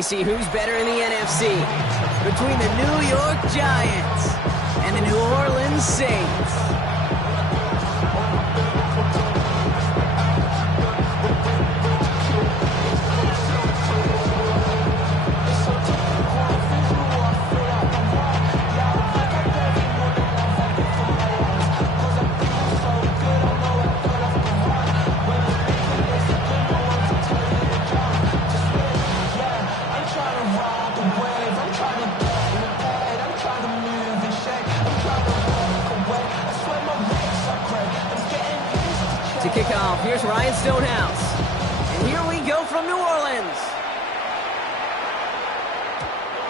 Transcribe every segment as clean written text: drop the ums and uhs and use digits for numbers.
we see who's better in the NFC between the New York Giants and the New Orleans Saints. To kick off, here's Ryan Stonehouse. And here we go from New Orleans.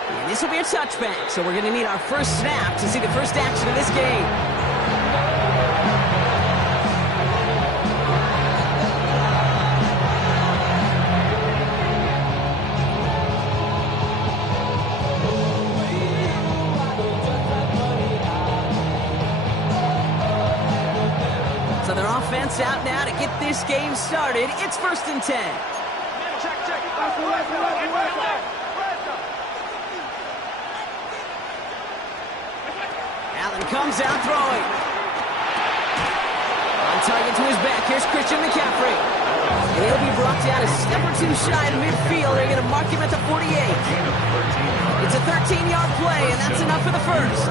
And this will be a touchback, so we're going to need our first snap to see the first action of this game. So their offense out now to get this game started. It's 1st and 10. Allen comes out throwing. On target to his back. Here's Christian McCaffrey. And he'll be brought down a step or two shy of midfield. They're going to mark him at the 48. It's a 13-yard play, and that's enough for the first.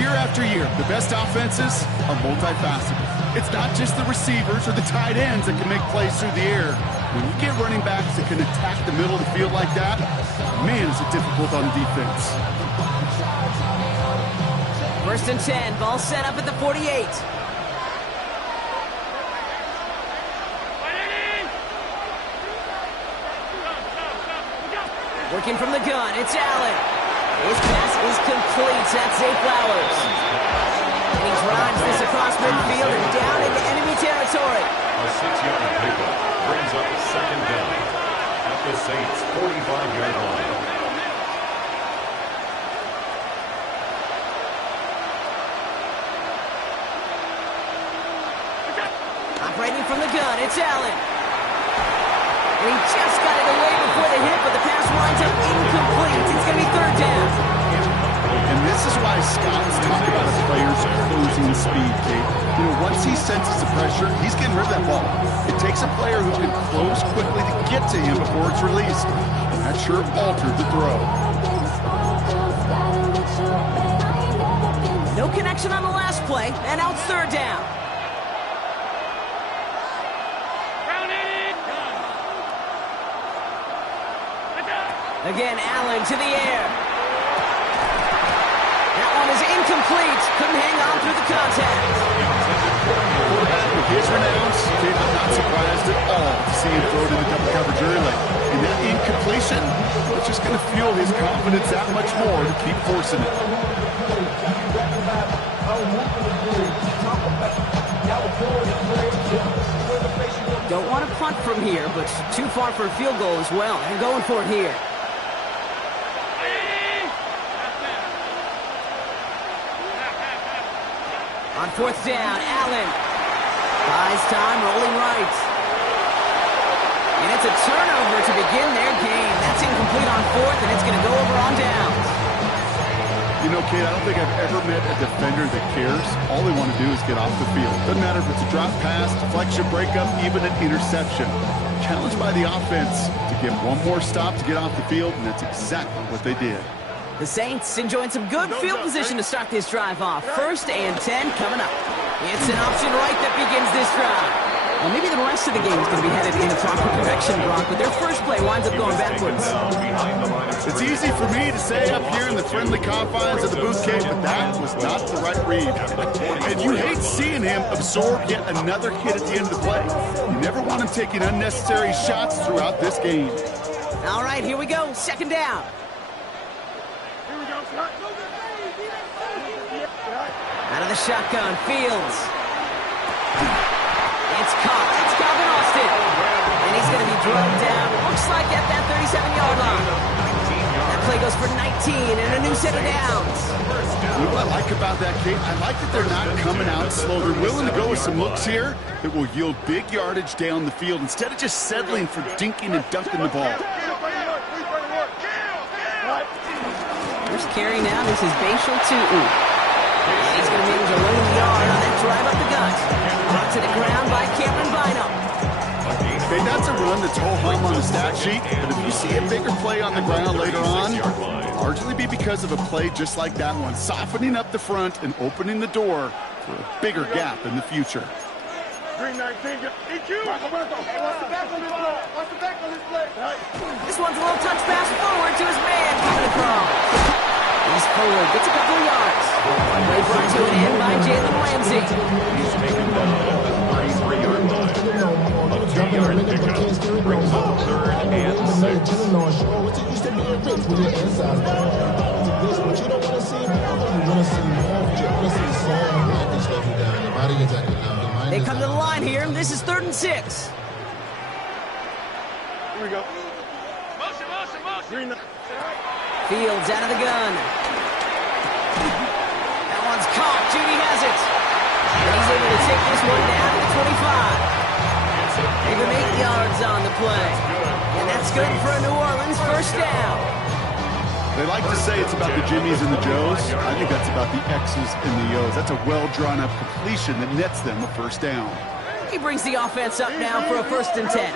Year after year, the best offenses are multifaceted. It's not just the receivers or the tight ends that can make plays through the air. When you get running backs that can attack the middle of the field like that, man, is it difficult on defense. 1st and 10, ball set up at the 48. Working from the gun, it's Allen. His pass is complete. That's Zay Flowers. And he drives this across midfield and down into enemy territory. A 6-yard pickup brings up 2nd down at the Saints' 45-yard line. Operating from the gun, it's Allen. And he just got it away before the hit, but the pass winds up incomplete. It's going to be 3rd down. And this is why scouts talk about a player's closing speed, Kate. You know, once he senses the pressure, he's getting rid of that ball. It takes a player who can close quickly to get to him before it's released. And that sure altered the throw. No connection on the last play, and now it's 3rd down. Again, Allen to the air. That one is incomplete. Couldn't hang on through the contact. With his renounce, I'm not surprised at all to see him throw it in the double coverage early. And that incompletion is just going to fuel his confidence that much more to keep forcing it. Don't want to punt from here, but too far for a field goal as well. They're going for it here. On 4th down, Allen buys time, rolling right. And it's a turnover to begin their game. That's incomplete on 4th, and it's going to go over on downs. You know, Kate, I don't think I've ever met a defender that cares. All they want to do is get off the field. Doesn't matter if it's a drop pass, deflection, breakup, even an interception. Challenged by the offense to get one more stop to get off the field, and that's exactly what they did. The Saints enjoying some good field position to start this drive off. 1st and 10 coming up. It's an option right that begins this drive. Well, maybe the rest of the game is going to be headed in a proper direction, Brock, but their first play winds up going backwards. It's easy for me to say up here in the friendly confines of the booth, Kate, but that was not the right read. And you hate seeing him absorb yet another hit at the end of the play. You never want him taking unnecessary shots throughout this game. All right, here we go. 2nd down. Out of the shotgun, Fields. It's caught. It's Calvin Austin. And he's going to be drugged down. Looks like at that 37-yard line. That play goes for 19 and a new set of downs. You know what I like about that, Kate? I like that they're not coming out slow. They're willing to go with some looks here that will yield big yardage down the field instead of just settling for dinking and dunking the ball. first carry now. This is Bashal Tutin. And he's going to manage a lone yard on that drive up the gut. Brought to the ground by Cameron Bynum. Okay, that's a run that's ho-hum on the stat sheet, but if you see a bigger play on the ground later on, largely be because of a play just like that one, softening up the front and opening the door for a bigger gap in the future. This one's a little touch pass forward to his man, coming across. He's forward, gets a couple of yards. Play brought to an end by Jalen Ramsey. He's taken down at the 33-yard line. A 2-yard pickup brings up 3rd and 6. They come to the line here, and this is 3rd and 6. Here we go. Fields out of the gun. That one's caught. Judy has it. And he's able to take this one down to the 25. Give him 8 yards on the play. And that's good for a New Orleans first down. They like to say it's about the Jimmies and the Joes. I think that's about the X's and the O's. That's a well-drawn-up completion that nets them a first down. He brings the offense up now for a 1st and 10.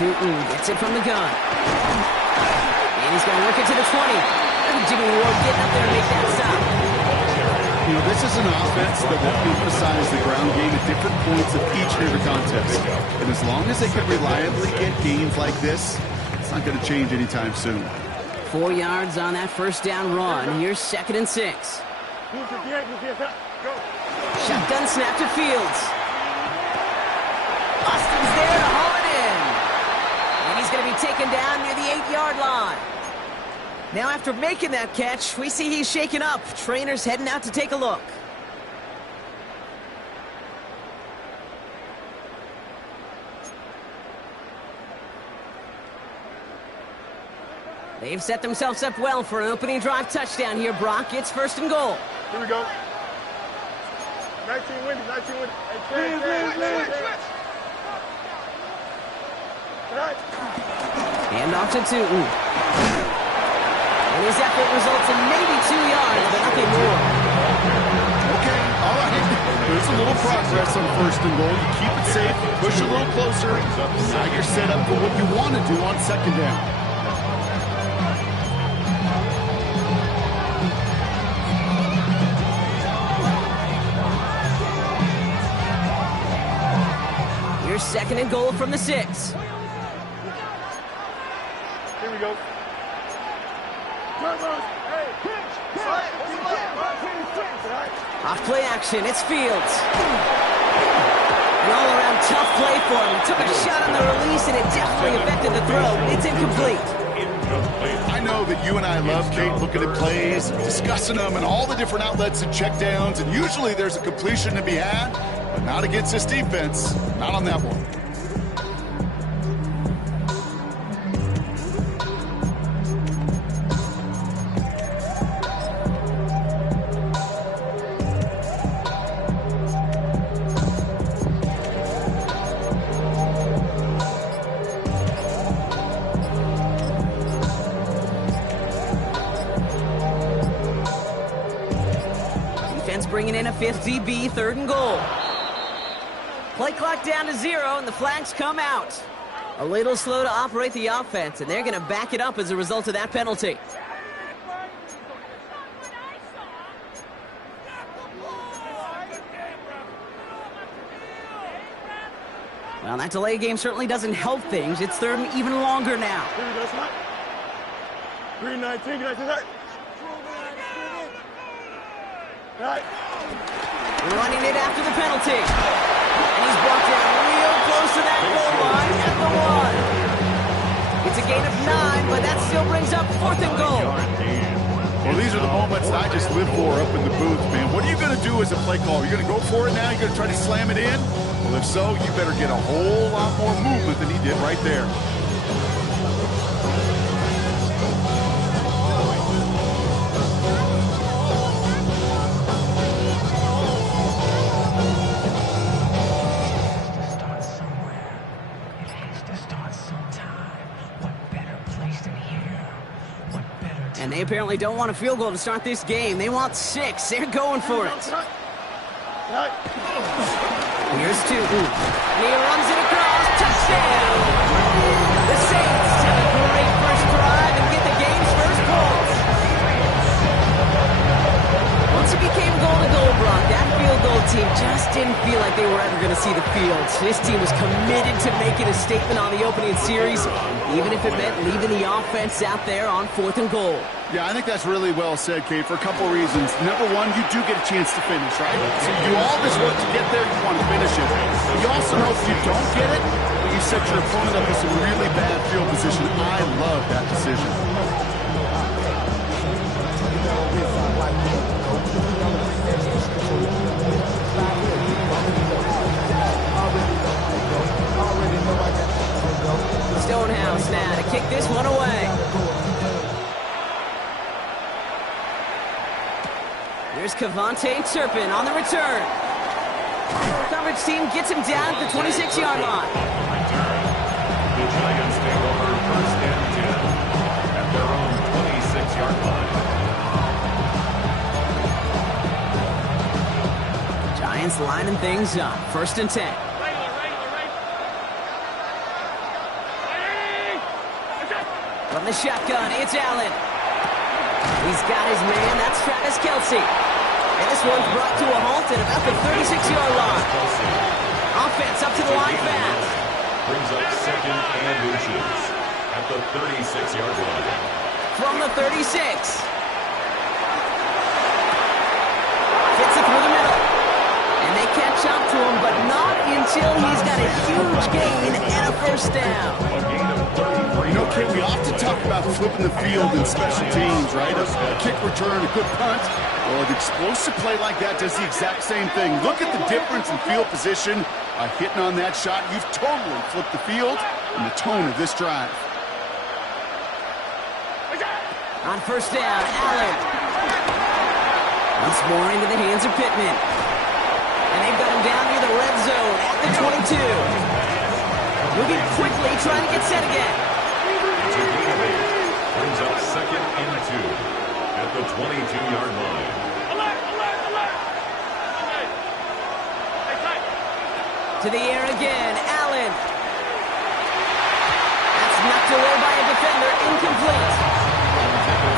Tutin gets it from the gun. And he's going to work it to the 20. Jimmy Ward getting up there and make that stop. You know, this is an offense that will emphasize the ground game at different points of each and every contest. And as long as they can reliably get gains like this, it's not going to change anytime soon. 4 yards on that first down run. Here's 2nd and 6. Shotgun snap to Fields. Austin's there to haul it in. And he's going to be taken down near the 8-yard line. Now after making that catch, we see he's shaken up. Trainer's heading out to take a look. They've set themselves up well for an opening drive touchdown here, Brock. It's 1st and goal. Here we go. 19 winning, 19 winning. Hand off to Tutin. And his effort results in maybe 2 yards, but nothing more. Okay, all right. There's a little progress on 1st and goal. You keep it safe, you push a little closer. Now you're set up for what you want to do on 2nd down. Here's 2nd and goal from the 6. Here we go. Off play action, it's Fields. An all-around tough play for him. He took a shot on the release, and it definitely affected the throw. It's incomplete. I know that you and I love, Kate, looking at plays, discussing them, and all the different outlets and checkdowns, and usually there's a completion to be had, but not against this defense. Not on that one. Bringing in a 5th DB, 3rd and goal. Play clock down to 0, and the flags come out. A little slow to operate the offense, and they're going to back it up as a result of that penalty. Well, that delay game certainly doesn't help things. It's 3rd and even longer now. Here we go, slide. 3-19, 19. Right. Running it after the penalty. And he's brought down real close to that goal line at the 1. It's a gain of 9, but that still brings up 4th and goal. Well, these are the moments that I just live for up in the booth, man. What are you going to do as a play caller? You're going to go for it now? You're going to try to slam it in? Well, if so, you better get a whole lot more movement than he did right there. And they apparently don't want a field goal to start this game. They want 6. They're going for it. Here's 2. And he runs it across. Touchdown! The Saints have a great first drive and get the game's first points. Once it became goal-to-goal, Brock, that field goal team just didn't feel like they were ever going to see the field. This team was committed to making a statement on the opening series, even if it meant leaving the offense out there on 4th and goal. Yeah, I think that's really well said, Kate, for a couple reasons. Number one, you do get a chance to finish, right? So you do all this work to get there, you want to finish it. But you also know if you don't get it, you set your opponent up with some really bad field position. I love that decision. Stonehouse now to kick this one away. Here's Kevontae Turpin on the return. Coverage team gets him down at the 26-yard line. Return. The Giants take over 1st and 10 at their own 26-yard line. Giants lining things up. 1st and 10. From the shotgun, it's Allen. He's got his man. That's Travis Kelce. And this one's brought to a halt at about the 36-yard line. Offense up to the line fast. Brings up 2nd and inches at the 36-yard line. From the 36. Gets it through the middle. And they catch up to him, but not until he's got a huge gain and a 1st down. A gain of 33. You know, Kate, we often talk about flipping the field in special teams, right? A kick return, a good punt. Well, an explosive play like that does the exact same thing. Look at the difference in field position. By hitting on that shot, you've totally flipped the field and the tone of this drive. On 1st down, Allen. Once more into the hands of Pittman. And they've got him down near the red zone at the 22. Moving quickly, trying to get set again. Brings up 2nd and 2 at the 22-yard line. To the air again, Allen. That's knocked away by a defender, incomplete.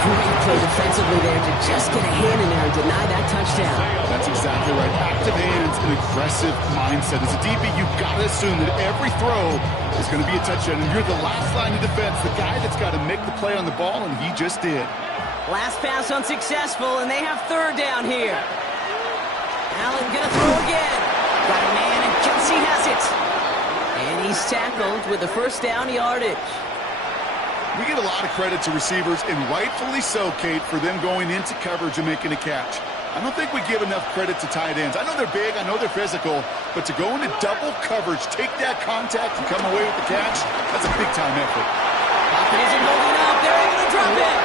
Great play defensively there to just get a hand in there and deny that touchdown. That's exactly right. Active hands and aggressive mindset. As a DB, you've got to assume that every throw is going to be a touchdown. And you're the last line of defense, the guy that's got to make the play on the ball, and he just did. Last pass unsuccessful, and they have 3rd down here. Allen gonna throw again. Got a man, and Kelce has it. And he's tackled with the 1st down yardage. We get a lot of credit to receivers, and rightfully so, Kate, for them going into coverage and making a catch. I don't think we give enough credit to tight ends. I know they're big, I know they're physical, but to go into double coverage, take that contact, and come away with the catch, that's a big-time effort. Pocket isn't moving up. They're able to drop it.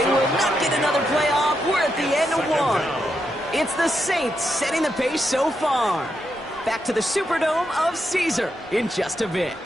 They will not get another play off. We're at the end of 1. It's the Saints setting the pace so far. Back to the Superdome of Caesar in just a bit.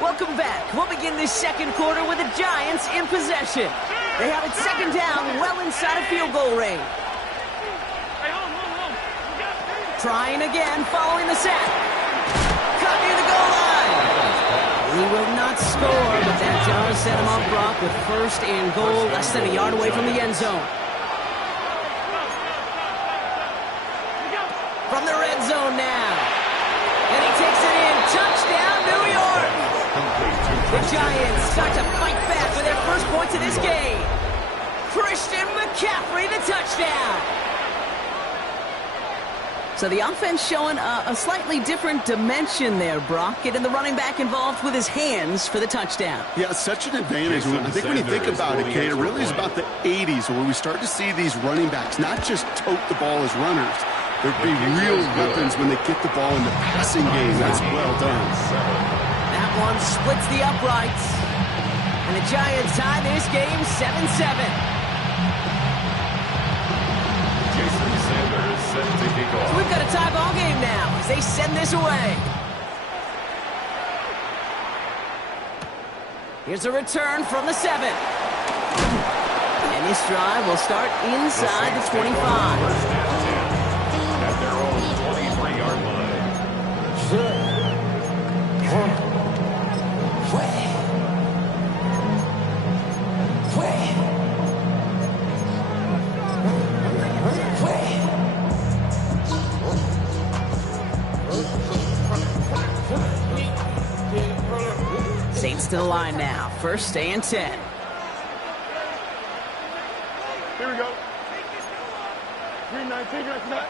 Welcome back. We'll begin this 2nd quarter with the Giants in possession. They have it 2nd down, well inside of field goal range. Trying again, following the sack. Cut near the goal line. He will not score, but that does set him up, Brock, with 1st and goal, less than a yard away from the end zone. From the red zone now. And he takes it in. Touchdown, New York. The Giants start to fight back for their first points of this game. Christian McCaffrey, the touchdown. So the offense showing a slightly different dimension there, Brock. Getting the running back involved with his hands for the touchdown. Yeah, such an advantage. I think when you think about it, Kate, it really is about the 80s where we start to see these running backs not just tote the ball as runners, There'd be real weapons when they get the ball in the passing game. That's well done. That one splits the uprights. And the Giants tie this game 7-7. Jason Sanders set to kick off. So we've got a tie ball game now as they send this away. Here's a return from the 7. And this drive will start inside the 25. First and 10 at their own 23-yard line. Saints to the line now. First and 10. Here we go. 3-19, right?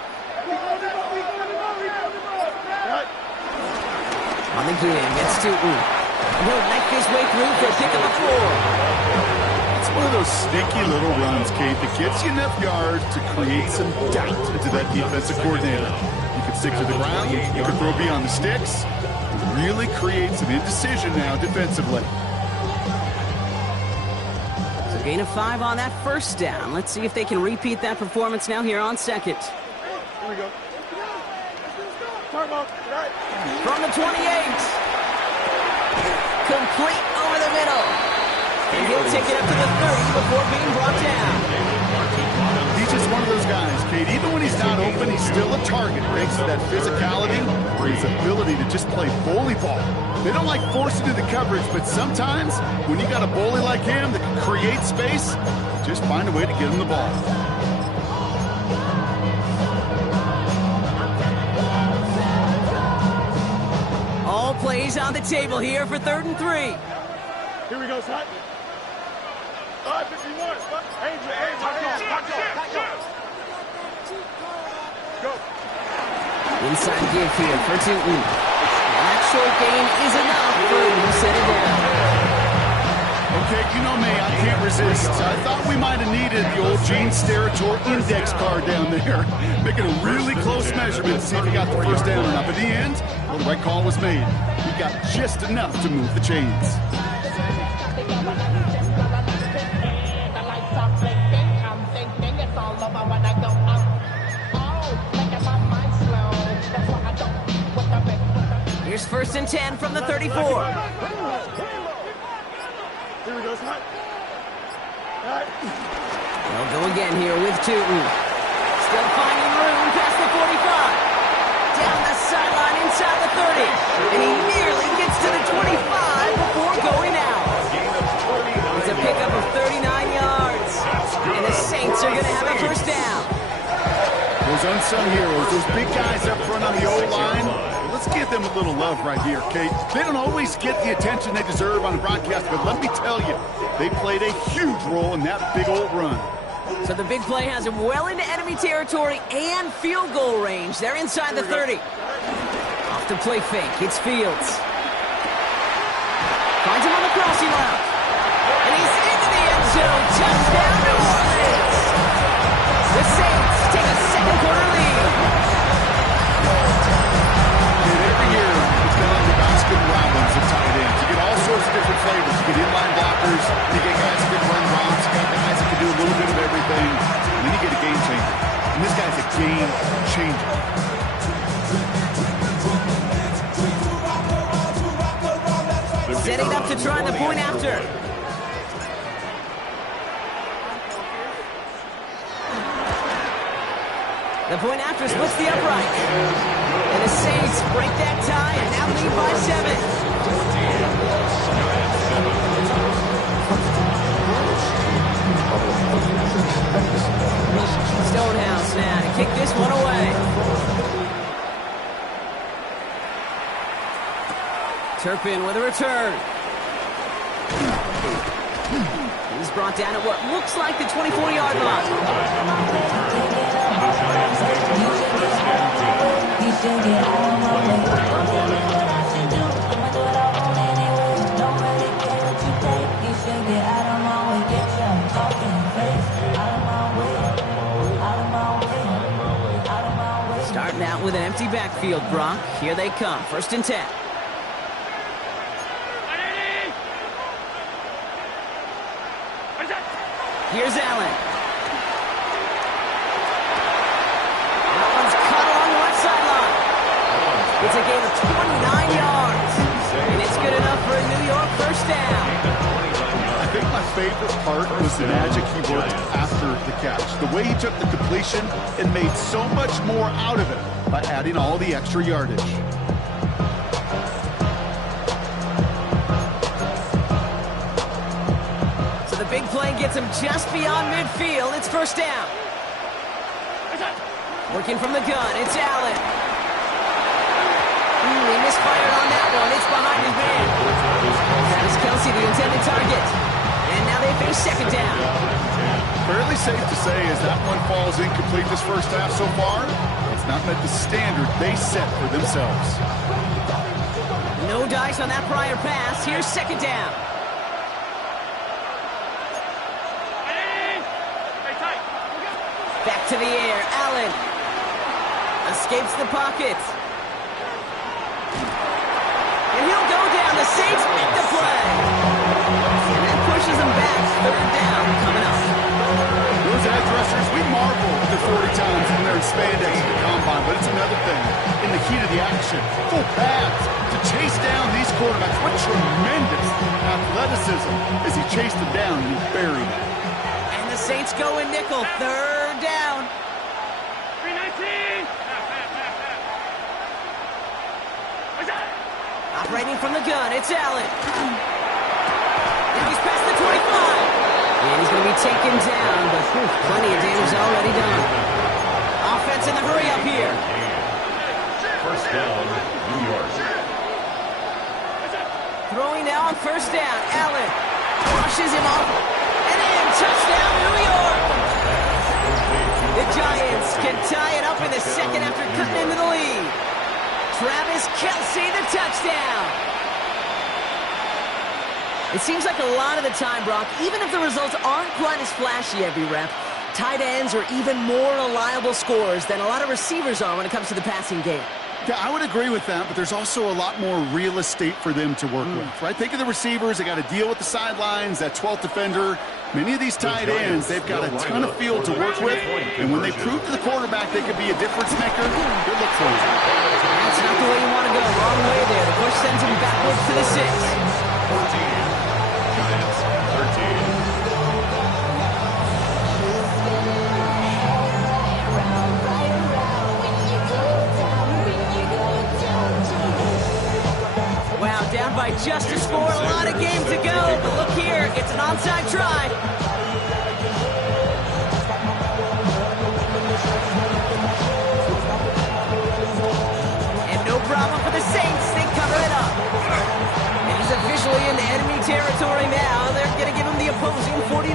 On the give, gets to He'll knife his way through for a pick of a 4. It's one of those sneaky little runs, Kate, that gets you enough yards to create some doubt into that defensive coordinator. You can stick to the ground, you can throw beyond the sticks, really create some indecision now defensively. So gain of 5 on that first down. Let's see if they can repeat that performance now here on second. Here we go. Time up. Right. From the 28. Complete over the middle. And he'll take it up to the 30 before being brought down. He's just one of those guys, Kate. Even when he's not open, he's still a target thanks to that physicality or his ability to just play bully ball. They don't like forcing into coverage, but sometimes when you got a bully like him that can create space, just find a way to get him the ball. All plays on the table here for 3rd and 3. Here we go, son. 51. Angel. Go. Inside give here for Tootin. That short gain is enough for him to set it down. Okay, you know me, I can't resist. I thought we might have needed the old Gene Steratore index card down there. Making a really close measurement to see if he got the first down or not. But in the end, well, the right call was made. He got just enough to move the chains. Here's 1st and 10 from the 34. Here we go, son. Right. They'll go again here with Tootin. Still finding room past the 45. Down the sideline inside the 30. And he nearly gets to the 25 before going out. It's a pickup of 39 yards. And the Saints are going to have a first down. Those unsung heroes, those big guys up front on the O-line, let's give them a little love right here, Kate. They don't always get the attention they deserve on the broadcast, but let me tell you, they played a huge role in that big old run. So the big play has him well into enemy territory and field goal range. They're inside the 30. Off the play fake, it's Fields. Finds him on the crossing route. And he's into the end zone. Touchdown, New Orleans! The Saints take a second-quarter lead. And every year, it's been under Baskin-Robbins at tight ends. You get all sorts of different flavors. You get inline blockers, you get guys who can run routes, you got guys that can do a little bit of everything, and then you get a game changer. And this guy's a game changer. Setting up to try the point after. The point after splits the upright. And the Saints break that tie and now lead by 7. Stonehouse now to kick this one away. Turpin with a return. He's brought down at what looks like the 24-yard line. Starting out with an empty backfield, Brock. Here they come. 1st and 10. Here's Allen. That one's cut along the left sideline. It's a gain of 29 yards. And it's good enough for a New York 1st down. I think my favorite part was the magic he worked after the catch. The way he took the completion and made so much more out of it by adding all the extra yardage. Big play gets him just beyond midfield. It's 1st down. Working from the gun, it's Allen. He misfired on that one. It's behind his man. Travis Kelce, the intended target. And now they face 2nd down. Fairly safe to say as that one falls incomplete this 1st half so far, it's not met the standard they set for themselves. No dice on that prior pass. Here's 2nd down. Back to the air, Allen escapes the pocket. And he'll go down. The Saints make the play. And that pushes them back. 3rd down coming up. Those edge rushers, we marvel at the 40 times when they're in spandex at the combine, but it's another thing in the heat of the action. Full pads to chase down these quarterbacks. What tremendous athleticism as he chased them down and he buried them. And the Saints go in nickel. 3rd down. 319. Operating from the gun, it's Allen. Now he's past the 25. And he's going to be taken down, but plenty of damage already done. Offense in the hurry up here. 1st down, New York. Throwing now on 1st down. Allen washes him off. And in, touchdown, New York. The Giants can tie it up in the 2nd after cutting into the lead. Travis Kelce, the touchdown. It seems like a lot of the time, Brock, even if the results aren't quite as flashy every rep, tight ends are even more reliable scorers than a lot of receivers are when it comes to the passing game. Yeah, I would agree with that, but there's also a lot more real estate for them to work with, right? Think of the receivers. They got to deal with the sidelines, that 12th defender. Many of these tight ends, they've got a ton of field to work with, and when they prove to the quarterback they could be a difference maker, good look for them. That's not the way you want to go. Wrong way there. The push sends him backwards to the 6. 14. Giants, 13. Wow, down by just a score. A lot of game to go. But look here, it's an onside try. And no problem for the Saints. They cover it up. And he's officially into enemy territory now. They're going to give him the opposing 49.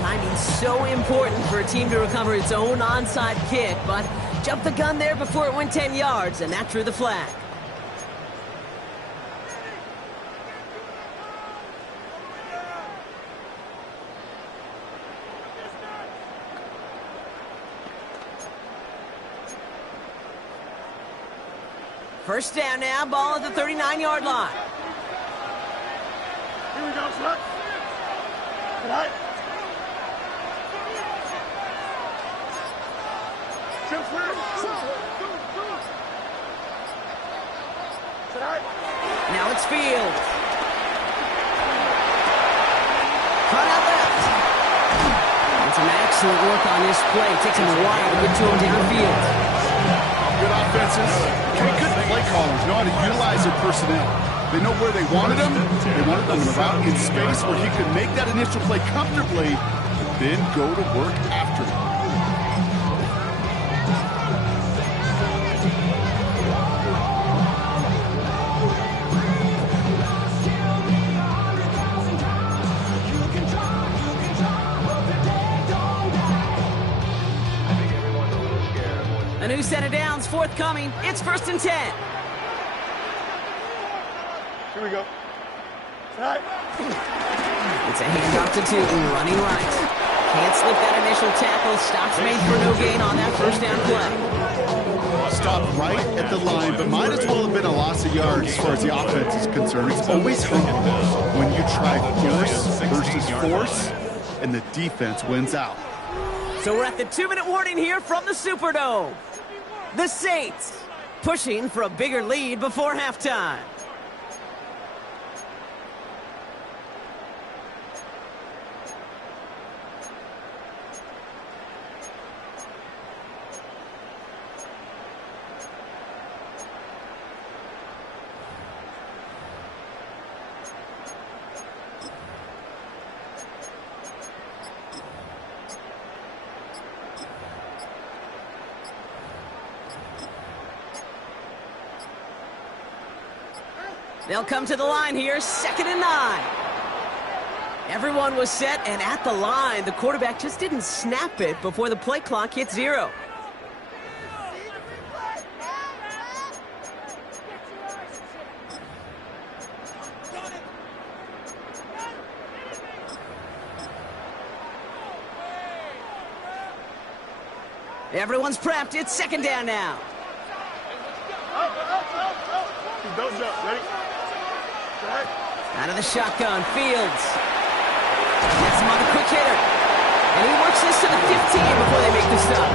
Timing's so important for a team to recover its own onside kick, but jumped the gun there before it went 10 yards, and that drew the flag. First down now, ball at the 39-yard line. Here we go, Slut. Right. Jim Swear. Now it's Field. Cut out left. And some excellent work on this play. Takes him a while to get to him downfield. Good offenses. Good play callers know how to utilize their personnel. They know where they wanted them. They wanted them in a route in space where he could make that initial play comfortably, then go to work after it. A new set of downs forthcoming. It's 1st and 10. Here we go. Right. It's a handoff to Tootin, running right. Can't slip that initial tackle. Stops made for no gain on that first down play. Stopped right at the line, but might as well have been a loss of yards as far as the offense is concerned. It's always fun when you try force versus force, and the defense wins out. So we're at the 2-minute warning here from the Superdome. The Saints pushing for a bigger lead before halftime. They'll come to the line here, 2nd and 9. Everyone was set and at the line. The quarterback just didn't snap it before the play clock hit 0. Everyone's prepped. It's 2nd down now. Don't jump. Ready? Out of the shotgun, Fields. Gets him on a quick hitter. And he works this to the 15 before they make the stop.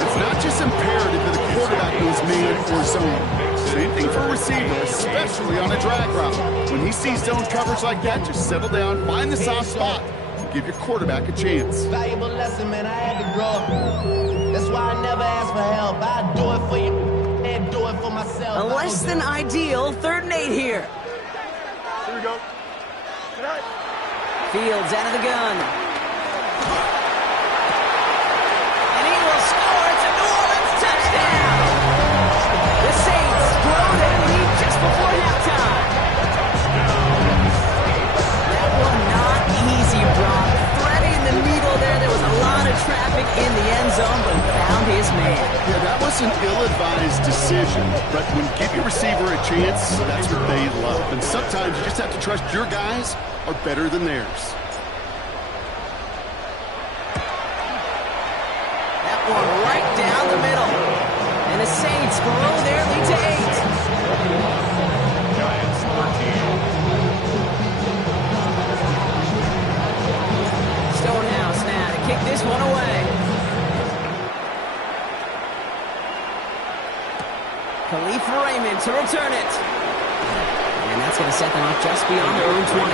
It's not just imperative that the quarterback goes man or zone. Same thing for a receiver, especially on a drag route. When he sees zone coverage like that, just settle down, find the soft spot, and give your quarterback a chance. Valuable lesson, man. I had to grow. That's why I never ask for help. I do it for you and do it for myself. A less than ideal 3rd and 8 here. Here we go. Fields out of the gun. And he will score. It's a New Orleans touchdown. The Saints grow their lead just before halftime. That one not easy, Brock. Threading the needle there. There was a lot of traffic in the end zone, but he found his man. Yeah, that was an ill-advised decision, but when you give your receiver a chance, that's what they love. And sometimes you just have to trust your guys are better than theirs. That one right down the middle. And the Saints grow their lead to 8. Giants 14. Stonehouse now to kick this one away. Khalif Raymond to return it. And that's going to set them up just beyond their own 20.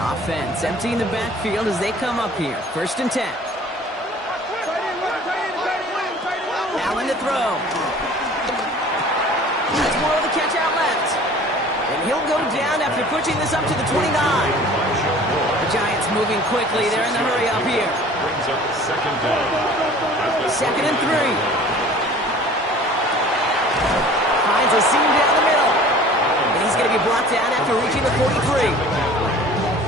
Offense emptying the backfield as they come up here. 1st and 10. Allen to throw. That's more of the catch out left. And he'll go down after pushing this up to the 29. The Giants moving quickly. They're in the hurry up here. Brings up 2nd down. 2nd and 3. Finds a seam down the middle. And he's going to be blocked down after reaching the 43.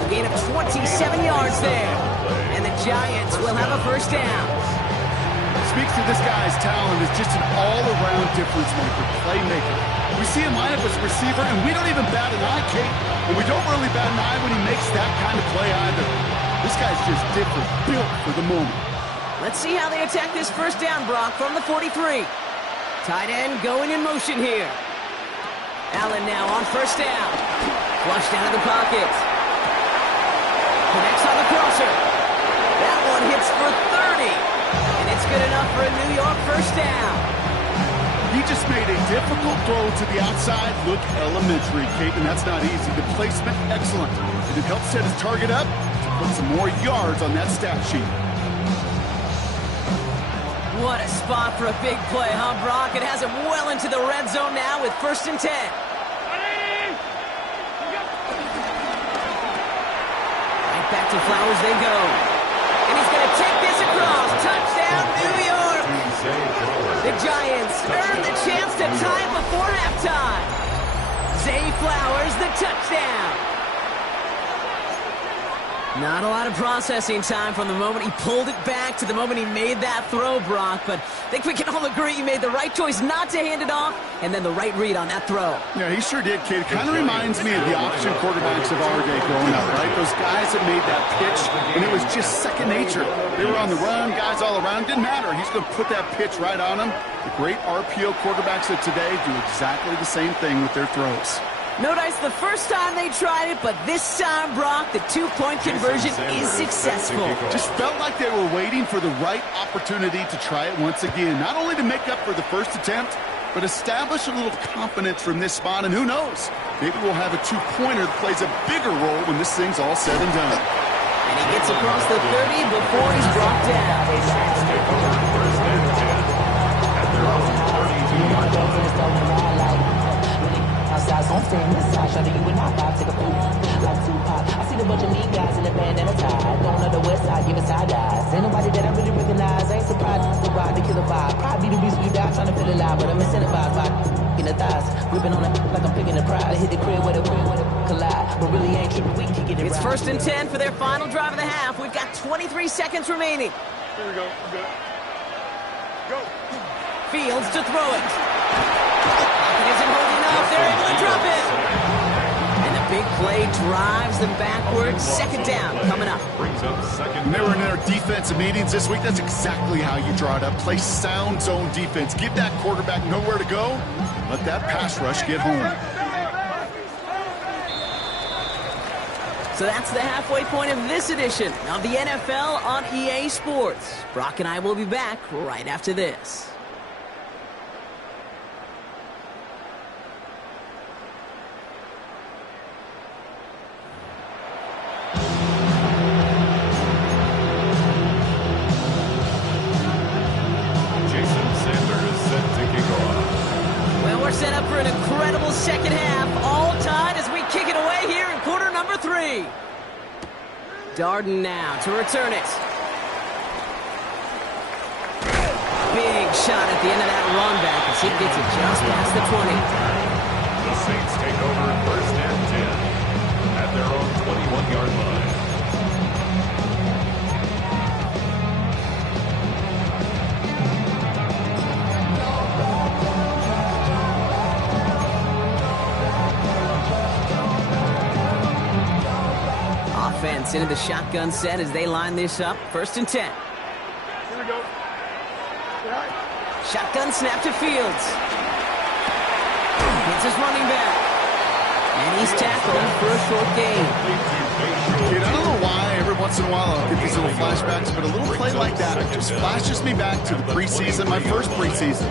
A gain of 27 yards there. And the Giants will have a 1st down. Speaks to this guy's talent as just an all-around difference maker, playmaker. We see him line up as a receiver, and we don't even bat an eye, Kate. And we don't really bat an eye when he makes that kind of play either. This guy's just different, built for the moment. Let's see how they attack this 1st down, Brock, from the 43. Tight end going in motion here. Allen now on 1st down. Flushed out of the pocket. Connects on the crosser. That one hits for 30. And it's good enough for a New York 1st down. He just made a difficult throw to the outside look elementary, Kate, and that's not easy. The placement, excellent. And it helped set his target up to put some more yards on that stat sheet. What a spot for a big play, huh, Brock? It has him well into the red zone now with 1st and 10. Right back to Flowers they go. And he's going to take this across. Touchdown, New York. The the Giants earn the chance to tie it before halftime. Zay Flowers, the touchdown. Not a lot of processing time from the moment he pulled it back to the moment he made that throw, Brock. But I think we can all agree he made the right choice not to hand it off, and then the right read on that throw. Yeah, he sure did, kid. It kind of reminds me of the option quarterbacks of our day growing up, right? Those guys that made that pitch, and it was just second nature. They were on the run, guys all around. Didn't matter. He's going to put that pitch right on them. The great RPO quarterbacks of today do exactly the same thing with their throws. No dice the first time they tried it, but this time, Brock, the two-point conversion is successful. Just felt like they were waiting for the right opportunity to try it once again. Not only to make up for the first attempt, but establish a little confidence from this spot. And who knows, maybe we'll have a two-pointer that plays a bigger role when this thing's all said and done. And he gets across the 30 before he's brought down. Outside, so I'm staying this side, shawty, you and I vibe, take a poop, like Tupac. I see the bunch of mean guys in the band and a tie, going on the west side, giving side eyes. Ain't nobody that I really recognize, I ain't surprised to ride the killer vibe. Probably the reason you die, trying to feel alive, but I'm incentivized by in the thighs, gripping on it like I'm picking the pride. I hit the crib with it, collide, but really ain't tripping, we can get it It's right. first and 10 for their final drive of the half. We've got 23 seconds remaining. Here we go. Good. Go. Fields to throw it. It isn't holding up. They're able to drop it. And the big play drives them backwards. Second down coming up. Brings up second. When they were in their defensive meetings this week, that's exactly how you draw it up. Play sound zone defense. Give that quarterback nowhere to go. Let that pass rush get home. So that's the halfway point of this edition of the NFL on EA Sports. Brock and I will be back right after this. Set up for an incredible second half, all tied as we kick it away here in quarter number 3. Darden now to return it. Big shot at the end of that run back as he gets it just past the 20. The Saints take over first and 10 at their own 21-yard line. Offense into the shotgun set as they line this up. First and 10. Here we go. Shotgun snap to Fields. It's his running back. And he's tackled for a short gain. Kid, I don't know why every once in a while I'll get these little flashbacks, but a little play like that just flashes me back to the preseason, my first preseason.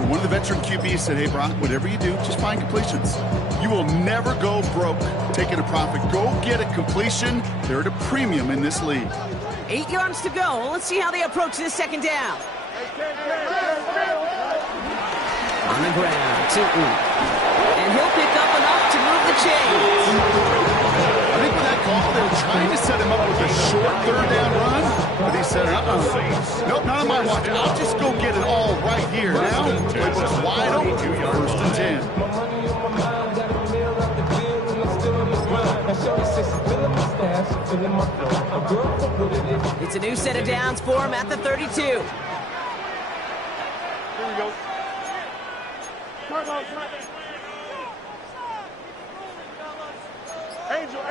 When one of the veteran QBs said, hey, Brock, whatever you do, just find completions. You will never go broke taking a profit. Go get a completion. They're at a premium in this league. 8 yards to go. Let's see how they approach this second down. On the ground, Tootin. And he'll pick up enough to move the chains. I think with that call, they were trying to set him up with a short third down run, but he said, nope, not on my watch. I'll just go get it all right here. Now, playbook's wide open. First and 10. It's a new set of downs for him at the 32. Here we go. Angel.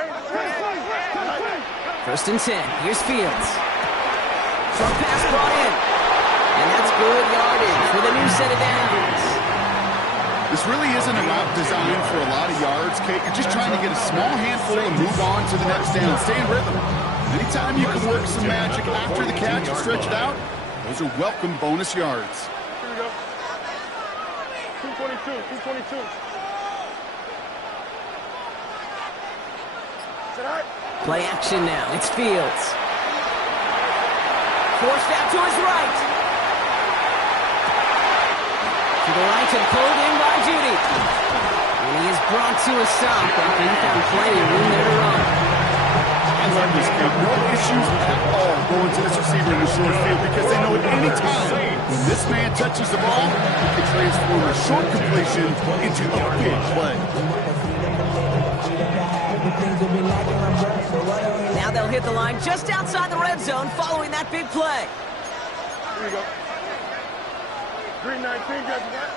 First and 10. Here's Fields. Short pass brought in. And that's good yardage for the new set of downs. This really isn't a route designed for a lot of yards, Kate. You're just trying to get a small handful and move on to the next down. Stay in rhythm. Anytime you can work some magic after the catch and stretch it out, those are welcome bonus yards. Here we go. 222. Play action now. It's Fields. Forced out to his right. To the right and pulled in by Judy. And he is brought to a stop after he found plenty of room there to run. I love this kid. No issues at all going to this receiver in the short field because they know at any time when this man touches the ball, he can transform a short completion into a big play. Now they'll hit the line just outside the red zone following that big play. Here you go. Green 19, judge that.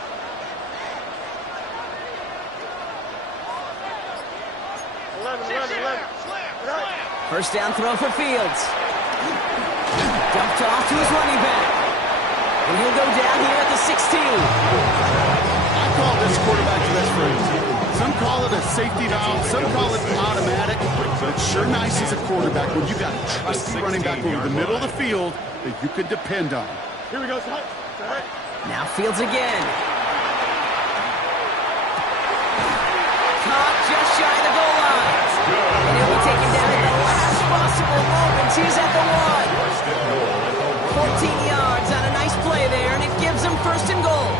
First down throw for Fields. Dumped off to his running back. And he'll go down here at the 16. I call this quarterback's best friend. Some call it a safety valve, some call it automatic, but it's sure nice as a quarterback when you got a trusty running back over the middle of the field that you can depend on. Here we go, son. Now Fields again. Caught just shy of the goal line. And he'll be taken down at the last possible moment. He's at the 1. 14 yards on a nice play there, and it gives him first and goal.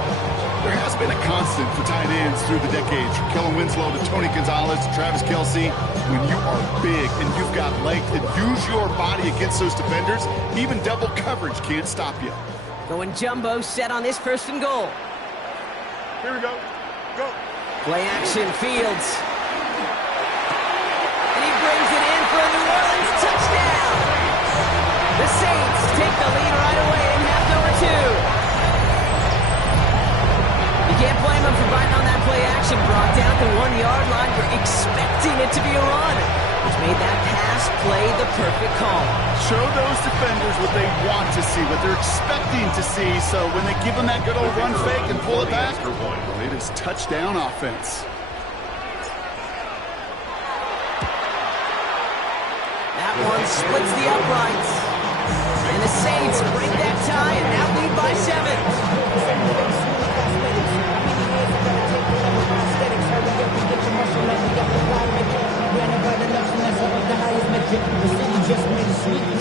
There has been a constant for tight ends through the decades, from Kellen Winslow to Tony Gonzalez to Travis Kelce. When you are big and you've got length and use your body against those defenders, even double coverage can't stop you. Going jumbo set on this first and goal. Here we go. Go. Play action, Fields. And he brings it in for a New Orleans touchdown. The Saints take the lead right away in half number 2. You can't blame him for biting on that play action. Brought down the 1-yard line. You're expecting it to be a run. He's made that pass play the perfect call. Show those defenders what they want to see, what they're expecting to see, so when they give them that good old run fake and pull it back, well, it is touchdown offense. That one splits the uprights. And the Saints break that tie and now lead by 7.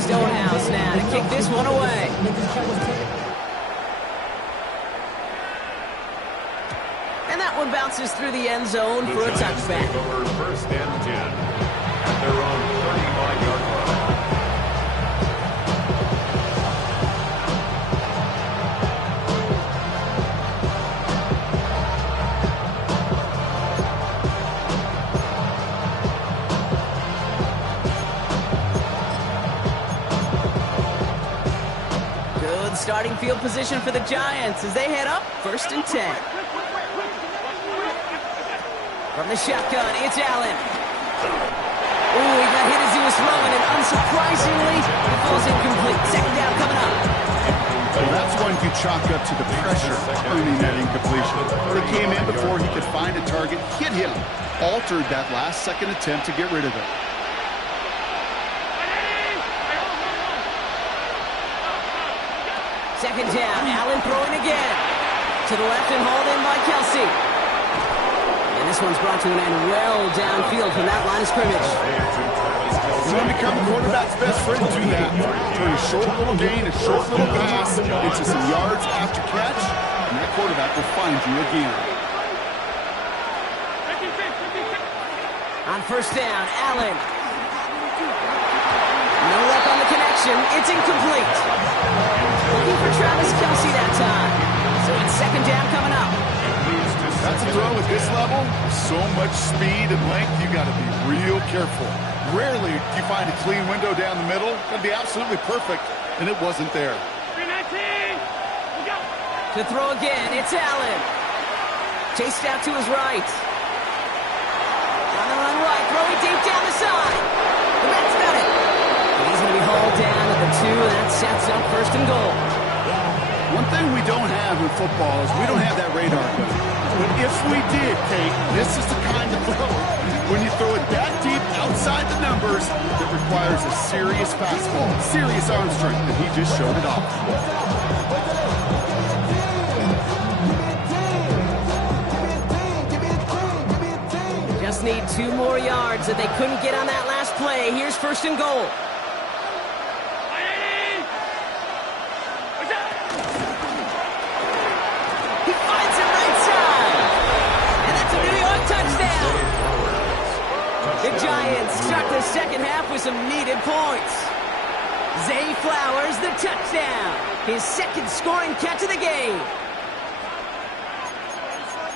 Stonehouse now to kick this one away. And that one bounces through the end zone for a touchback. First and 10 at their own 35-yard line. Starting field position for the Giants as they head up first and 10. From the shotgun, it's Allen. Ooh, he got hit as he was throwing, and unsurprisingly, it falls incomplete. Second down coming up. Well, that's one you chalk up to the pressure earning that incompletion. They came in before he could find a target, hit him, altered that last second attempt to get rid of it. Second down, Allen throwing again. To the left and hauled in by Kelce. And this one's brought to an end well downfield from that line of scrimmage. You want to become a quarterback's best friend, do that. Turn a short little gain, a short little pass into some yards after catch, and that quarterback will find you again. On first down, Allen. No luck on the connection. It's incomplete. Looking for Travis Kelce that time. So it's second down coming up. That's a throw at this level. So much speed and length, you got to be real careful. Rarely do you find a clean window down the middle. It's going to be absolutely perfect, and it wasn't there. To throw again, it's Allen. Chased out to his right. On the run right, throwing deep down the side. The Mets got it. And he's going to be hauled down at the 2, and that sets up first and goal. One thing we don't have in football is we don't have that radar gun. But if we did, Kate, this is the kind of throw when you throw it that deep outside the numbers that requires a serious fastball, serious arm strength, and he just showed it off. Just need 2 more yards that they couldn't get on that last play. Here's first and goal. He finds it right side. And that's a New York touchdown. The Giants start the second half with some needed points. Zay Flowers, the touchdown. His second scoring catch of the game.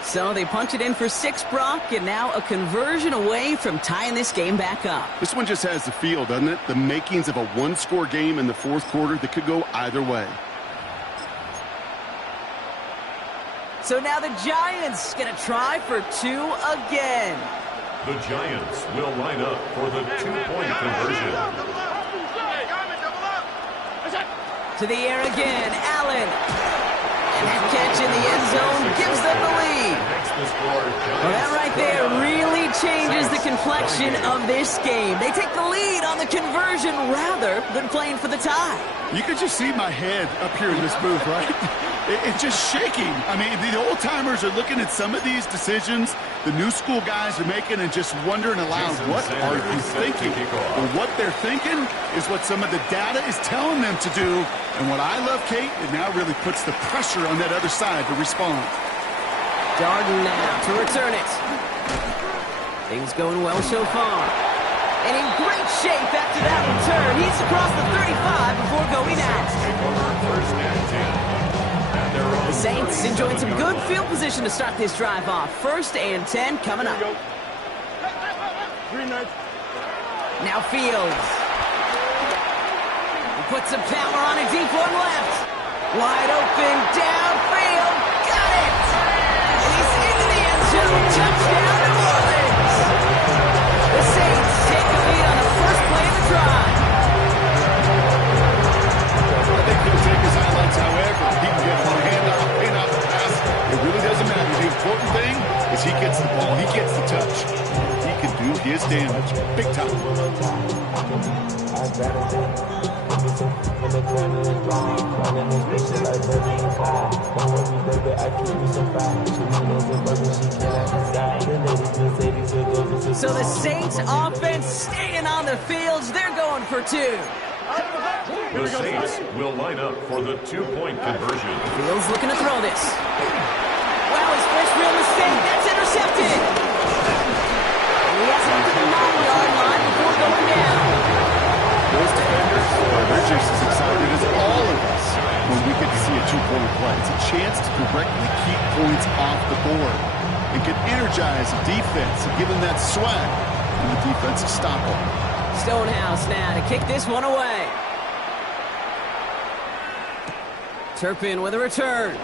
So they punch it in for 6, Brock, and now a conversion away from tying this game back up. This one just has the feel, doesn't it? The makings of a one-score game in the fourth quarter that could go either way. So now the Giants going to try for 2 again. The Giants will line up for the two-point conversion. To the air again, Allen. And that catch in the end zone gives them the lead. Well, that right there really changes the complexion of this game. They take the lead on the conversion rather than playing for the tie. You could just see my head up here in this booth, right? It's just shaking. I mean, the old-timers are looking at some of these decisions the new school guys are making and just wondering aloud, what are you thinking? Well, what they're thinking is what some of the data is telling them to do. And what I love, Kate, it now really puts the pressure on that other side to respond. Darden now to return it. Things going well so far. And in great shape after that return. He's across the 35 before going out. The Saints enjoying some good field position to start this drive off. 1st and 10 coming up. Now Fields. He puts some power on a deep one left. Wide open downfield. Got it! And he's into the end zone. Touchdown, New Orleans! The Saints take the lead on the first play of the drive. I think he'll take his highlights however. He can get one hand off the pass. It really doesn't matter. The important thing is he gets the ball. He gets the touch. He can do his damage. Big time. So the Saints offense staying on the fields. They're going for 2. The Saints will line up for the two-point conversion. Fields looking to throw this. Wow, his first real mistake. That's intercepted. And he has it to the 9-yard line before going down. Those defenders, they're just as excited as all of us when we get to see a two-point play. It's a chance to correctly keep points off the board and can energize the defense and give them that swag when the defense is stopping. Stonehouse now to kick this one away. Turpin with a return.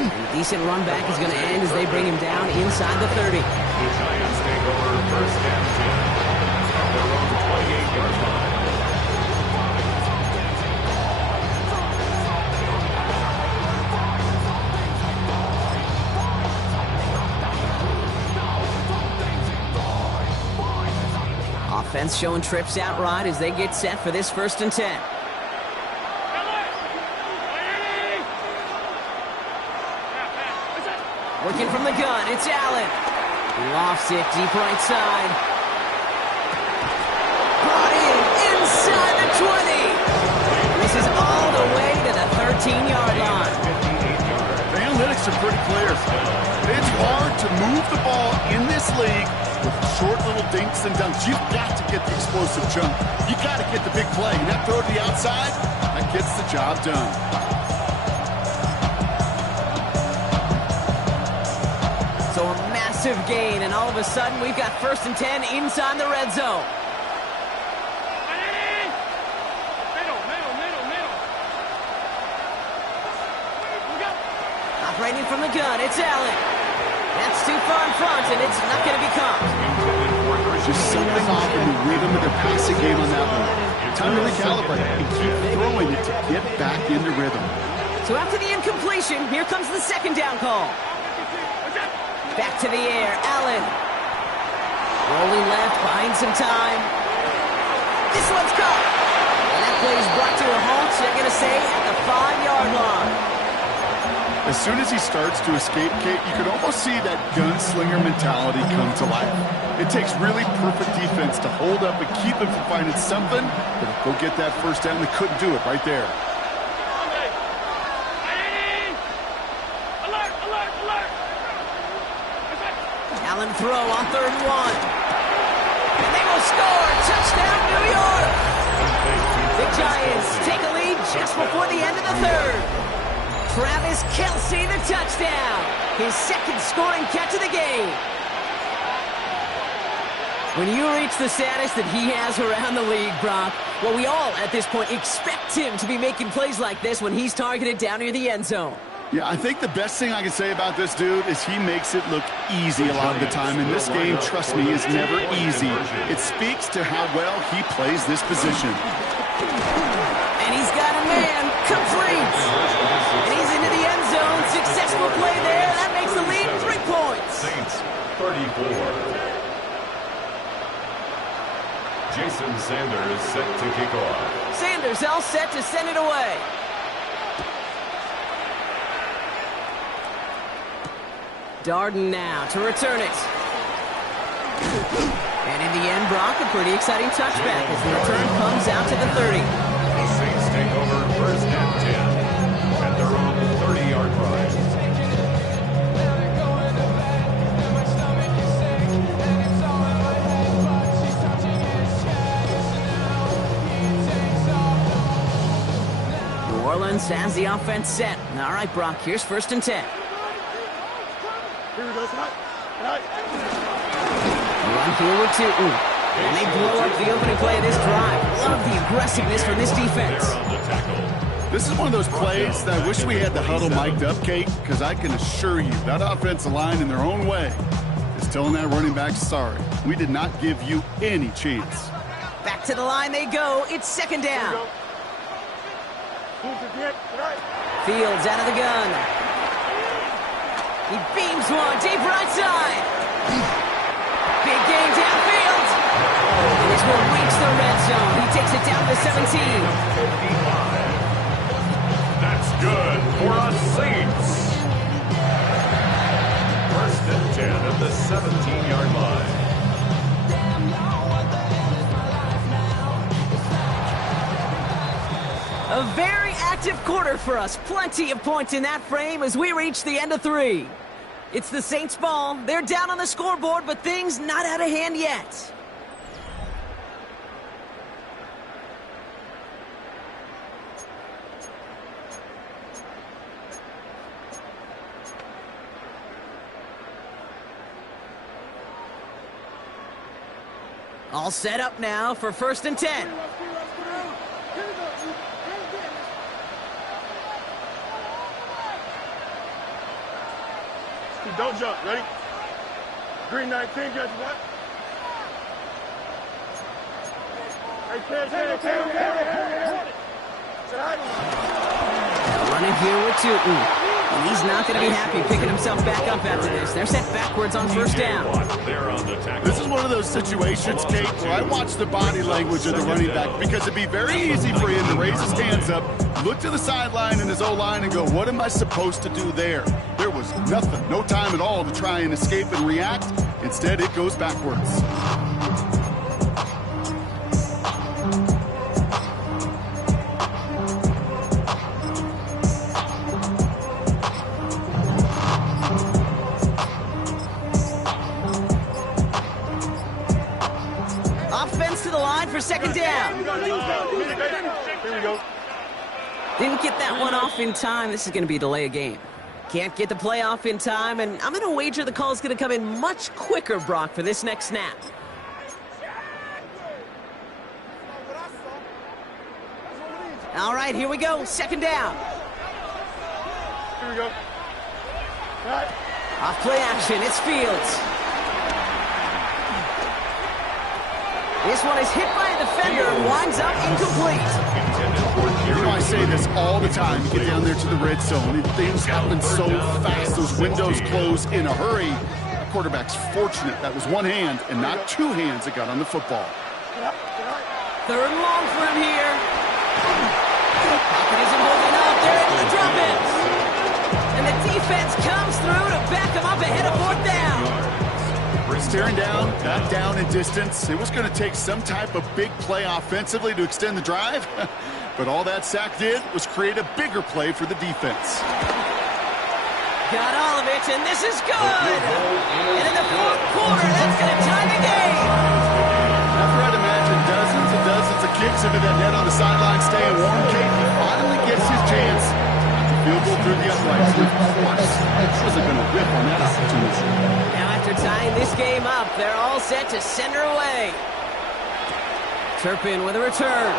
A decent run back is going to end as they bring him down inside the 30. The Giants take over 1st and 10 from their own 28-yard line. Offense showing trips out right as they get set for this 1st and 10. Working from the gun, it's Allen. Lofts it deep right side. Brought in inside the 20. This is all the way to the 13-yard line. The analytics are pretty clear. It's hard to move the ball in this league with short little dinks and dunks. You've got to get the explosive jump. You've got to get the big play. And that throw to the outside, that gets the job done. So a massive gain, and all of a sudden we've got 1st and 10 inside the red zone. Operating from the gun, it's Allen. That's too far in front, and it's not going to be caught. Just something off in the rhythm of their passing game on that one. Time to recalibrate and keep throwing it to get back into rhythm. So after the incompletion, here comes the 2nd down call. Back to the air, Allen. Rolling left, buying some time. This one's caught. And that play is brought to a halt, they're going to say, at the 5-yard line. As soon as he starts to escape, Kate, you can almost see that gunslinger mentality come to life. It takes really perfect defense to hold up and keep him from finding something, but go get that 1st down. They couldn't do it right there. Allen throw on 3rd and 1. And they will score. Touchdown, New York. The Giants take a lead just before the end of the third. Travis Kelce, the touchdown. His second scoring catch of the game. When you reach the status that he has around the league, Brock, well, we all, at this point, expect him to be making plays like this when he's targeted down near the end zone. Yeah, I think the best thing I can say about this dude is he makes it look easy a lot of the time. And this game, trust me, is never easy. It speaks to how well he plays this position. And he's got a man, complete. And he's into the end zone. Successful play there. That makes the lead 3 points. Saints 34. Jason Sanders set to kick off. Sanders all set to send it away. Darden now to return it. And in the end, Brock, a pretty exciting touchback as the return comes out to the 30. The Saints take over first and 10 at their own 30-yard line. New Orleans has the offense set. All right, Brock, here's first and 10. Here we go, tonight. Run forward to and they blow up the opening play of this drive. Love the aggressiveness from this defense. This is one of those plays that I wish we had the huddle mic'd up, Kate, because I can assure you that offensive line in their own way is telling that running back, sorry, we did not give you any chance. Back to the line they go. It's second down. Fields out of the gun. He beams one deep right side. Big game downfield. And this will reach the red zone. He takes it down to the 17. That's good for us Saints. First and 10 at the 17-yard line. A very active quarter for us. Plenty of points in that frame as we reach the end of 3. It's the Saints' ball. They're down on the scoreboard, but things not out of hand yet. All set up now for first and 10. Don't jump. Ready? Green 19, judge what? Hey, Running here with Tootin. And he's not going to be happy picking himself back up after this. They're set backwards on first down. This is one of those situations, Kate, where I watch the body language of the running back because it'd be very easy for him to raise his hands up, look to the sideline and his O-line and go, what am I supposed to do there? There was nothing, no time at all to try and escape and react. Instead, it goes backwards. Offense to the line for second down. Here we go. Didn't get that one off in time. This is going to be a delay of game. Can't get the play off in time, and I'm going to wager the call is going to come in much quicker, Brock, for this next snap. All right, here we go. Second down. Here we go. Right. Off play action. It's Fields. This one is hit by a defender and winds up incomplete. You know, I say this all the time. You get down there to the red zone, and things happen so fast. Those windows close in a hurry. The quarterback's fortunate that was one hand and not two hands that got on the football. Third and long for him here. Pocket isn't holding up. They're able to drop it. And the defense comes through to back him up ahead of fourth down. Staring down, got down in distance. It was going to take some type of big play offensively to extend the drive. But all that sack did was create a bigger play for the defense. Got all of it, and this is good. And in the fourth quarter, that's going to tie the game. Looks into that net on the sideline, staying warm. Kate, he finally gets his chance. Field goal through the uprights. Wasn't going to whip on that opportunity. Now after tying this game up, they're all set to send her away. Turpin with a return.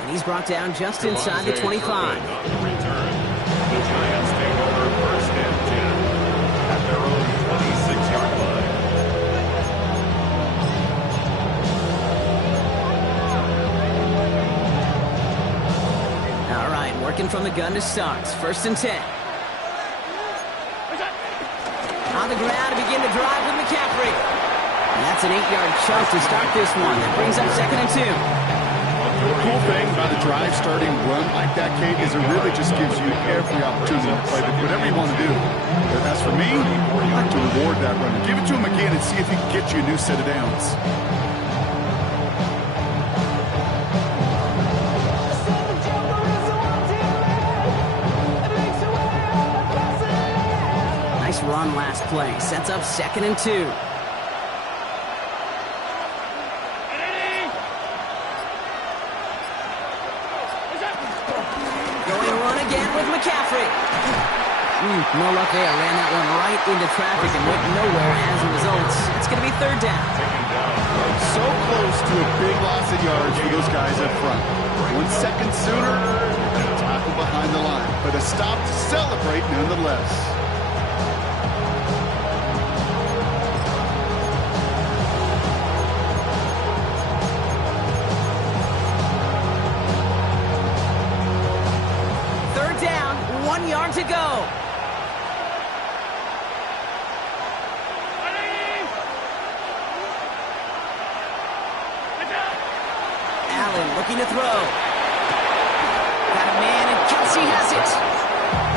And he's brought down just inside the 25. On the return. The Giants take over first and 10 at their own 26-yard line. All right, working from the gun to start. First and 10. On the ground to begin to drive with McCaffrey. And that's an 8-yard chunk to start this one. That brings up second and 2. The cool thing about a drive starting run like that, Kate, is it really just gives you every opportunity to play whatever you want to do. But as for me, I like to reward that run. Give it to him again and see if he can get you a new set of downs. Nice run last play. Sets up second and 2. McCaffrey. No luck there. Ran that one right into traffic and went nowhere as a result. It's going to be third down. So close to a big loss of yards for those guys up front. 1 second sooner, and a tackle behind the line. But a stop to celebrate nonetheless. To go. Allen looking to throw. Got a man, and Kelsey has it.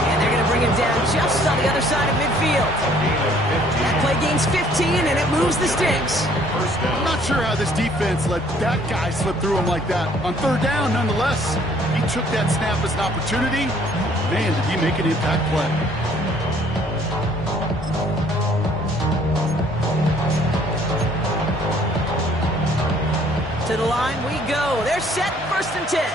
And they're going to bring him down just on the other side of midfield. That play gains 15, and it moves the sticks. I'm not sure how this defense let that guy slip through him like that. On third down, nonetheless, he took that snap as an opportunity. Man, did he make an impact play. To the line we go. They're set, first and 10.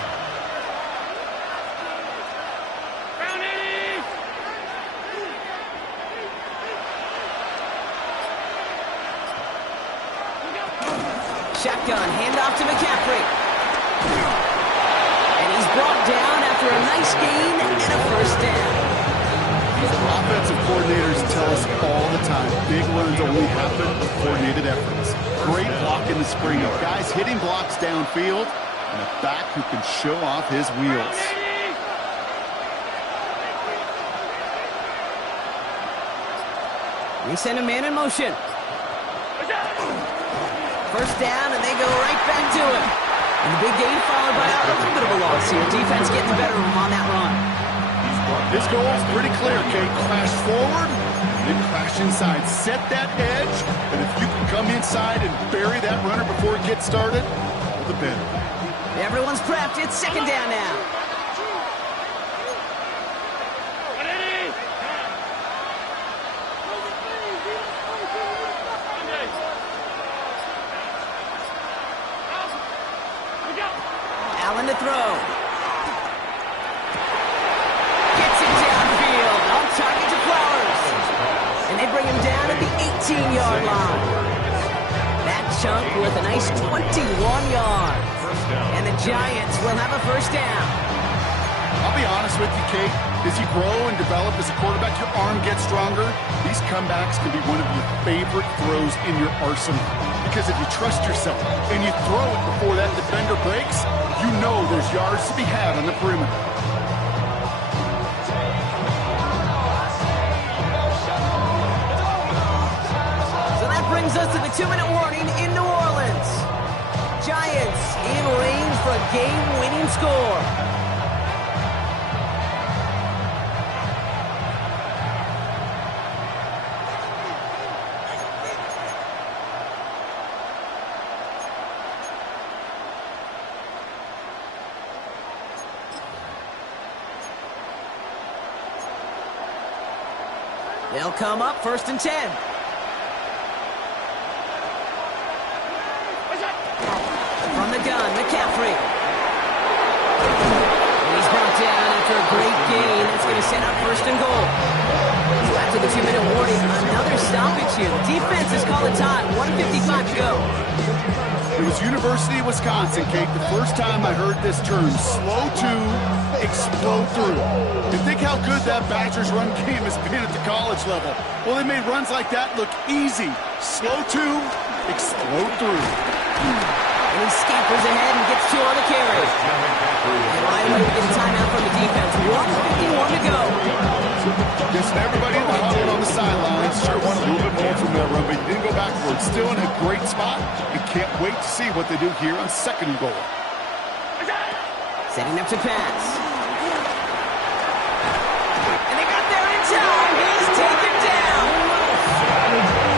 Shotgun, handoff to McCaffrey. And he's brought down after a nice gain and a first down. Offensive coordinators tell us all the time, big runs only happen with coordinated efforts. Great block in the spring of guys hitting blocks downfield and a back who can show off his wheels. We send a man in motion. First down, and they go right back to him. And the big gain followed by a little bit of a loss here. Defense getting the better of him on that run. This goal is pretty clear, Kate. Crash forward, then crash inside. Set that edge, and if you can come inside and bury that runner before it gets started, all the better. Everyone's prepped. It's second down now. Allen to throw. Gets it downfield. On target to Flowers. And they bring him down at the 18-yard line. That chunk with a nice 21 yards. And the Giants will have a first down. I'll be honest with you, Kate. As you grow and develop as a quarterback, your arm gets stronger. These comebacks can be one of your favorite throws in your arsenal. Because if you trust yourself and you throw it before that defender breaks, you know there's yards to be had on the perimeter. So that brings us to the 2-minute warning in New Orleans. Giants in range for a game-winning score. They'll come up first and 10. McCaffrey. And he's brought down after a great gain. That's going to set up first and goal. So after the 2-minute warning, another stoppage here. The defense has called a time. 1:55 to go. It was University of Wisconsin, Kate, the first time I heard this term, slow to explode through. And think how good that Badgers run game has been at the college level. Well, they made runs like that look easy. Slow to explode through. And he scampers ahead and gets 2 on the carry. And right away we get a timeout from the defense. 1:51 to go. Yes, and everybody in the huddle on the sidelines sure wanted a little bit more from that run, but he didn't go backwards. Still in a great spot. And can't wait to see what they do here on second and goal. Setting up to pass. And they got there in time. He's taken down.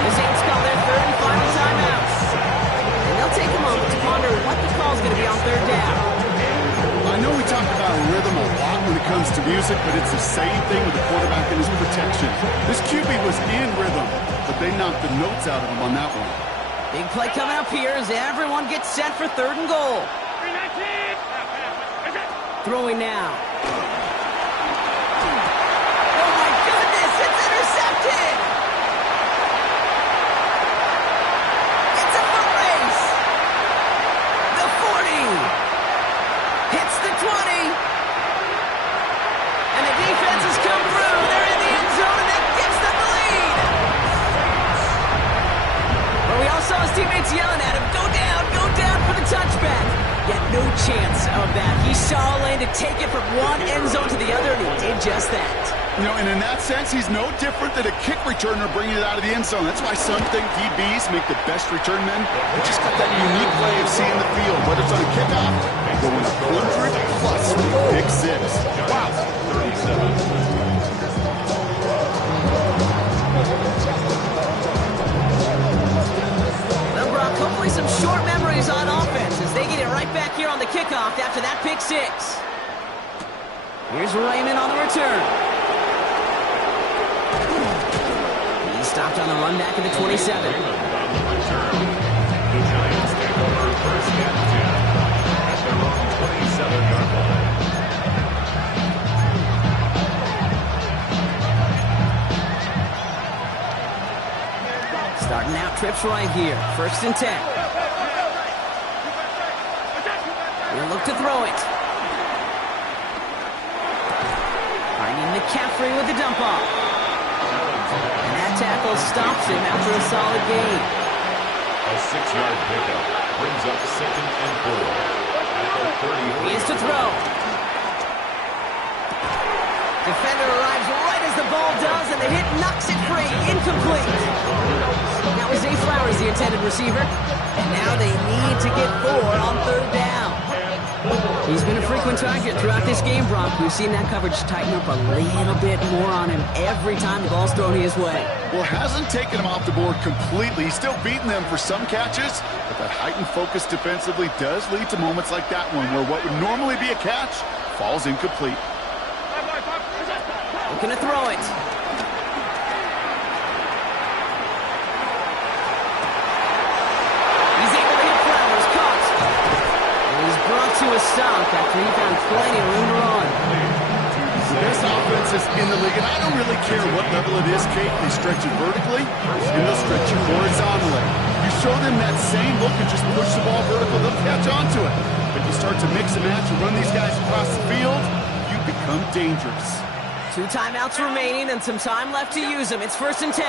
The Saints call their third and final timeout. And they'll take a moment to ponder what the call's going to be on third down. I know we talk about rhythm a lot when it comes to music, but it's the same thing with the quarterback and his protection. This QB was in rhythm, but they knocked the notes out of him on that one. Big play coming up here as everyone gets set for third and goal. Throwing now. Oh my goodness, it's intercepted! It's a foot race! The 40! Hits the 20! And the defense has come through. They're in the end zone and that gives them the lead! But we all saw his teammates yelling at him, go down for the touchback. Yet no chance of that. He saw a lane to take it from one end zone to the other, and he did just that. You know, and in that sense, he's no different than a kick returner bringing it out of the end zone. That's why some think DBs make the best return men. They just got that unique way of seeing the field, whether it's on a kickoff, going 100 plus pick six. Wow. 37. Hopefully some short memories on offense as they get it right back here on the kickoff after that pick six. Here's Raymond on the return. He stopped on the run back at the 27. The Giants take over first and 10 at their own 27-yard line. Starting out trips right here. First and 10. We'll look to throw it. Finding McCaffrey with the dump off. And that tackle stops him after a solid gain. A 6-yard pickup brings up second and 4. At the 30. He is to throw. Defender arrives right as the ball does, and the hit knocks it free. Incomplete. That was Zay Flowers, the intended receiver. And now they need to get 4 on third down. He's been a frequent target throughout this game, Brock. We've seen that coverage tighten up a little bit more on him every time the ball's thrown his way. Well, hasn't taken him off the board completely. He's still beating them for some catches, but that heightened focus defensively does lead to moments like that one where what would normally be a catch falls incomplete. Looking to throw it. He's able to hit Flowers. Caught. And he's brought to a stop after he found plenty of room to run. The best offenses in the league, and I don't really care what level it is, Kate. They stretch it vertically, and they'll stretch it horizontally. You show them that same look and just push the ball vertical, they'll catch on to it. But you start to mix and match and run these guys across the field, you become dangerous. 2 timeouts remaining and some time left to use them. It's first and 10.